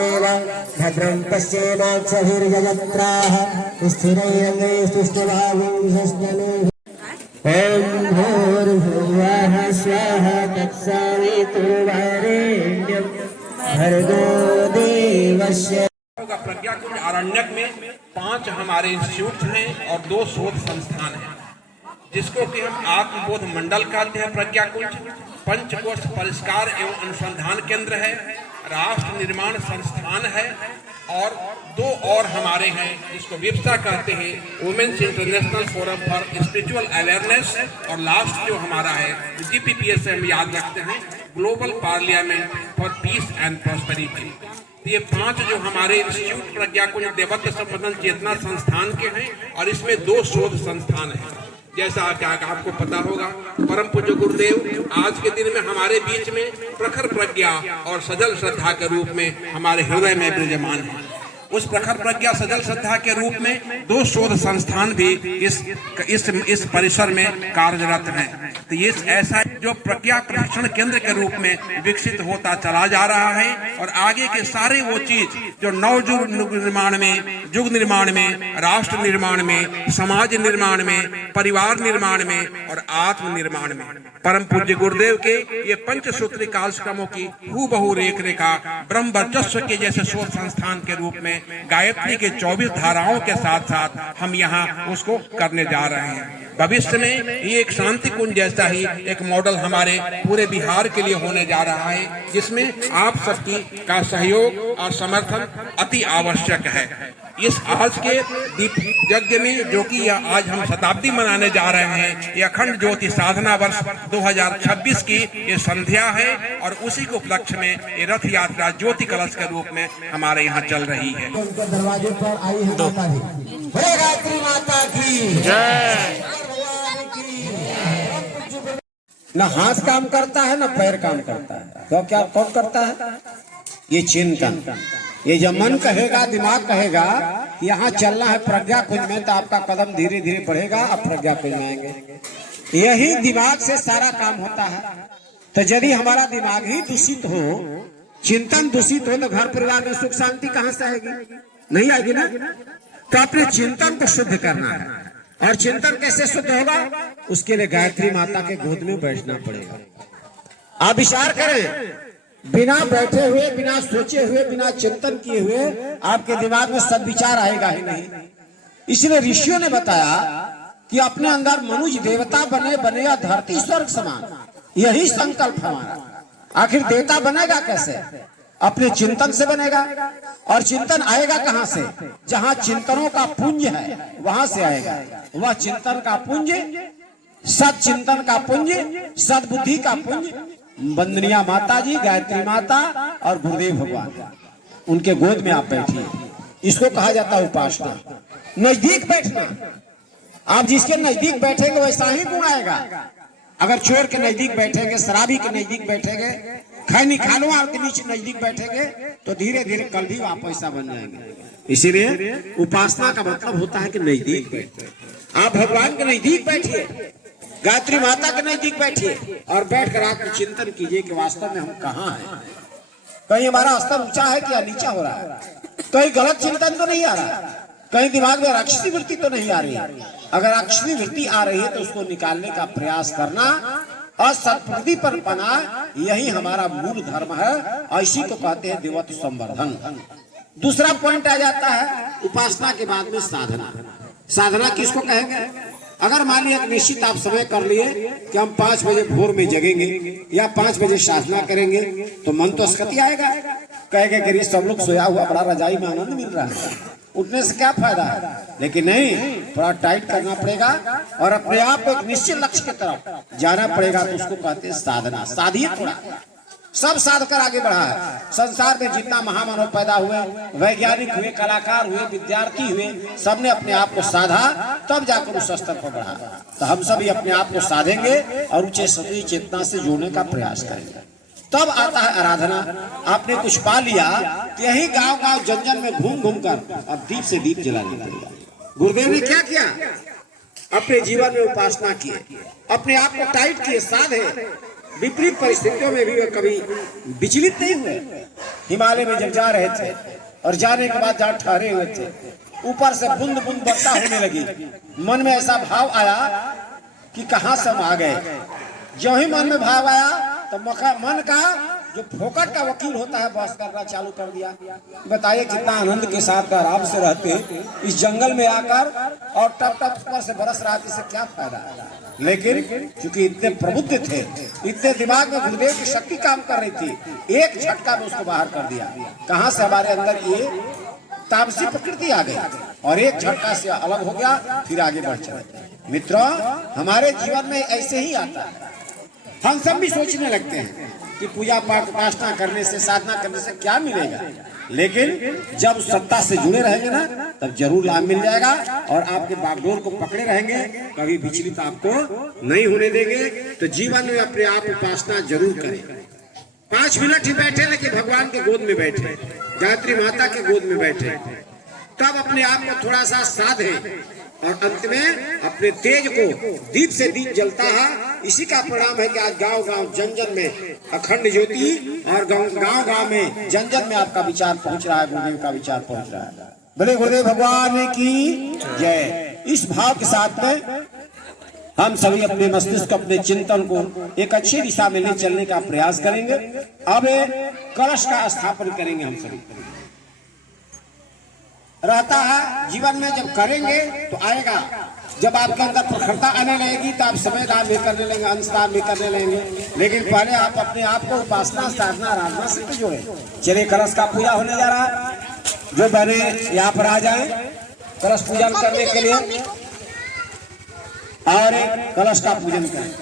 देव भद्रं पश्येमाक्षभिर्यजत्राः स्थिरैरङ्गैस्तुष्टुभागुंसस्जनैः ॐ भूर्भुवः स्वः तत्सवितुर्वरेण्यं भर्गो देवस्य। प्रज्ञा कुंज आरण्यक में 5 हमारे इंस्टीट्यूट हैं और 2 शोध संस्थान हैं, जिसको कि हम आत्मबोध मंडल कहते हैं। प्रज्ञा कुंज पंचकोश परिष्कार एवं अनुसंधान केंद्र है, राष्ट्र निर्माण संस्थान है, और 2 और हमारे हैं जिसको विप्सा कहते हैं, women's international forum for spiritual awareness, और लास्ट जो हमारा है GPPS से हम याद रखते हैं, global parliament for peace and prosperity. ये 5 जो हमारे इंस्टीट्यूट प्रज्ञा कुंज देवत्व संवर्धन चेतना संस्थान के हैं, और इसमें 2 शोध संस्थान हैं। जैसा आपको पता होगा, परम पूज्य गुरुदेव आज के दिन में हमारे बीच में प्रखर प्रज्ञा और सजल श्रद्धा के रूप में हमारे हृदय में विराजमान है। उस प्रखर प्रज्ञा सजल श्रद्धा के रूप में 2 शोध संस्थान भी इस परिसर में कार्यरत हैं। तो ये ऐसा जो प्रज्ञा प्रशिक्षण केंद्र के रूप में विकसित होता चला जा रहा है, और आगे के सारे वो चीज जो नवयुग निर्माण में, युग निर्माण में, राष्ट्र निर्माण में, समाज निर्माण में, परिवार निर्माण में और आत्म निर्माण में परम पूज्य गुरुदेव के ये पंचसूत्री कार्यक्रमों की हूबहू रेख रेखा ब्रह्म वर्चस्व के जैसे शोध संस्थान के रूप में गायत्री के 24 धाराओं के साथ साथ हम यहाँ उसको करने जा रहे हैं। भविष्य में ये एक शांति कुंज जैसा ही एक मॉडल हमारे पूरे बिहार के लिए होने जा रहा है, जिसमें आप सबकी का सहयोग और समर्थन अति आवश्यक है। इस आज के दीप यज्ञ में जो कि आज हम शताब्दी मनाने जा रहे हैं, ये अखंड ज्योति साधना वर्ष 2026 की ये संध्या है, और उसी के उपलक्ष्य में ये रथ यात्रा ज्योति कलश के रूप में हमारे यहाँ चल रही है। उनके दरवाजे पर आई है माता जी। जय गायत्री माता की जय। न हाथ काम करता है न पैर काम करता है, तो क्या कौन करता है? ये चिंतन। ये जब मन कहेगा, दिमाग कहेगा यहाँ चलना है प्रज्ञा कुंज में, तो आपका कदम धीरे धीरे बढ़ेगा, आप प्रज्ञा कुंज में आएंगे। यही दिमाग से सारा काम होता है। तो यदि हमारा दिमाग ही दूषित हो, चिंतन दूषित हो, तो घर परिवार में सुख शांति कहाँ से आएगी? नहीं आएगी ना। तो अपने चिंतन को शुद्ध करना है, और चिंतन कैसे शुद्ध होगा? उसके लिए गायत्री माता के गोद में बैठना पड़ेगा। आप विचार करें, बिना बैठे हुए, बिना सोचे हुए, बिना चिंतन किए हुए आपके दिमाग में सद्विचार आएगा ही नहीं। इसलिए ऋषियों ने बताया कि अपने अंदर मनुष्य देवता बने, बनेगा धरती स्वर्ग समान। यही संकल्प हमारा। आखिर देवता बनेगा कैसे? अपने चिंतन से बनेगा। और चिंतन आएगा कहाँ से? जहाँ चिंतनों का पुंज है वहां से आएगा। वह चिंतन का पुंज, सद चिंतन का पुंज, सदबुद्धि का पुंज वंदनीय माता जी, गायत्री माता और गुरुदेव भगवान, उनके गोद में आप बैठिए। इसको कहा जाता है उपासना। नजदीक बैठना। आप जिसके नजदीक बैठेंगे वैसा ही गुण आएगा। अगर चोर के नजदीक बैठेंगे, शराबी के नजदीक बैठेंगे, खैनी खानों के नीचे नजदीक बैठेंगे, तो धीरे धीरे कल भी आप ऐसा बन जाएंगे। इसीलिए उपासना का मतलब होता है कि नजदीक बैठे। आप भगवान के नजदीक बैठिए, गायत्री माता के नजदीक बैठिए, और बैठकर आप चिंतन कीजिए कि वास्तव में हम कहाँ हैं। कहीं हमारा स्तर ऊंचा है क्या नीचा हो रहा है? कहीं गलत चिंतन तो नहीं आ रहा है? कहीं दिमाग में राक्षसी वृत्ति तो नहीं आ रही है? अगर राक्षसी वृत्ति आ रही है तो उसको निकालने का प्रयास करना और सत्प्रति पर बना, यही हमारा मूल धर्म है। ऐसी को कहते हैं देवत्व संवर्धन। दूसरा पॉइंट आ जाता है उपासना के बाद में साधना। साधना किसको कहेंगे? अगर मान लिया निश्चित आप समय कर लिए कि हम 5 बजे भोर में जगेंगे या 5 बजे साधना करेंगे, तो मन तो स्कती आएगा, कहेगा कि सब लोग सोया हुआ बड़ा रजाई में आनंद मिल रहा है, उठने से क्या फायदा है। लेकिन नहीं, थोड़ा टाइट करना पड़ेगा और अपने आप को एक निश्चित लक्ष्य की तरफ जाना पड़ेगा। तो उसको कहते हैं साधना। साधिए थोड़ा। सब साध कर आगे बढ़ा है। संसार में जितना महामानव पैदा हुए, वैज्ञानिक हुए, कलाकार हुए, विद्यार्थी हुए, सबने अपने आप को साधा, तब जाकर उस स्तर पर बढ़ा। तो हम सब अपने आप को साधेंगे और ऊंचे सतही चेतना से जोड़ने का प्रयास करेंगे। तब आता है आराधना। आपने कुछ पा लिया तो यही गांव गांव जन जन में घूम घूम कर अब दीप से दीप जलाने पड़ेगा। गुरुदेव ने क्या किया? अपने जीवन में उपासना किए, अपने आप को टाइट किए, साधे, विपरीत परिस्थितियों में भी वे कभी विचलित नहीं हुए। हिमालय में जब जा रहे थे और जाने के बाद जहाँ ठहरे हुए थे, ऊपर से बूंद बूंद वर्षा होने लगी। मन में ऐसा भाव आया कि कहाँ से हम आ गए। जो ही मन में भाव आया तो मन का जो फोकट का वकील होता है बस करना चालू कर दिया। बताइए कितना आनंद के साथ आराम से रहते इस जंगल में आकर, और टप टप ऊपर से बरस रहा, इससे क्या फायदा। लेकिन क्योंकि इतने प्रबुद्ध थे, इतने दिमाग में गुरुदेव की शक्ति काम कर रही थी, एक झटका में उसको बाहर कर दिया। कहां से हमारे अंदर ये तामसी प्रकृति आ गई और एक झटका से अलग हो गया, फिर आगे बढ़ चले। मित्रों, हमारे जीवन में ऐसे ही आता है। हम सब भी सोचने लगते हैं कि पूजा पाठ उपासना करने से, साधना करने से क्या मिलेगा, लेकिन जब सत्ता से जुड़े रहेंगे ना, तब जरूर लाभ मिल जाएगा और आपके बागडोर को पकड़े रहेंगे, कभी विचलित आपको नहीं होने देंगे। तो जीवन में अपने आप उपासना जरूर करें। 5 मिनट ही बैठे, लेकिन भगवान के गोद में बैठे, गायत्री माता के गोद में बैठे, तब अपने आप को थोड़ा सा साधे और अंत में अपने तेज को दीप से दीप जलता है। इसी का परिणाम है कि आज गांव गांव जन जन में अखंड ज्योति और गांव गांव में जन जन में आपका विचार पहुंच रहा है, गुरुदेव का विचार पहुंच रहा है। बोले गुरुदेव भगवान की जय। इस भाव के साथ में हम सभी अपने मस्तिष्क, अपने चिंतन को एक अच्छी दिशा में ले चलने का प्रयास करेंगे। अब कलश का स्थापन करेंगे। हम सभी रहता है जीवन में, जब करेंगे तो आएगा। जब आपके अंदर प्रखरता आने लगेगी तो आप समय दान भी करने लगेंगे, अंश दान भी करने लगेंगे। लेकिन पहले आप अपने आप को उपासना, साधना, आराधना से जोड़े। चलिए, कलश का पूजा होने जा रहा है। जो बने यहाँ पर आ जाएं कलश पूजन करने के लिए और कलश का पूजन करें।